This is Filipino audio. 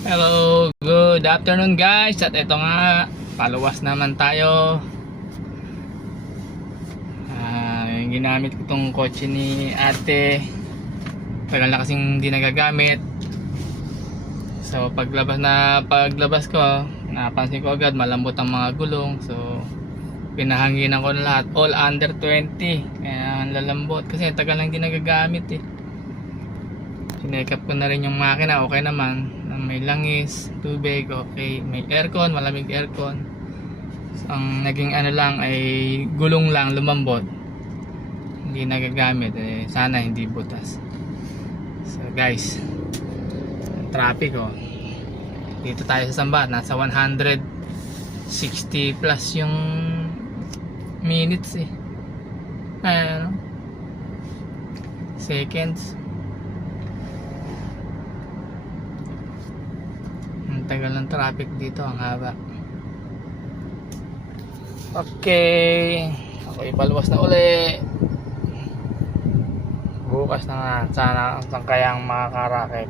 Hello, good afternoon guys. At ito nga, paluwas naman tayo. Yung ginamit ko tong kotse ni ate. Tagal na kasing hindi nagagamit. So paglabas na paglabas ko, napansin ko agad malambot ang mga gulong. So pinahanginan ko na lahat. All under 20. Kaya ang lalambot. Kasi tagal lang hindi nagagamit eh. Sinekap ko na rin yung makina, okay naman. May langis, tubig, okay. May aircon, malamig aircon. So, ang naging ano lang ay gulong lang, lumambot. Hindi nagagamit, eh, sana hindi butas. So guys, traffic oh. Dito tayo sa Samba, nasa 160 plus yung minutes eh. Ano? Seconds. Tagal ng traffic dito, ang haba. Okay. Ako ipaluwas na uli. Bukas na nga. Sana ang kayang makakarakit.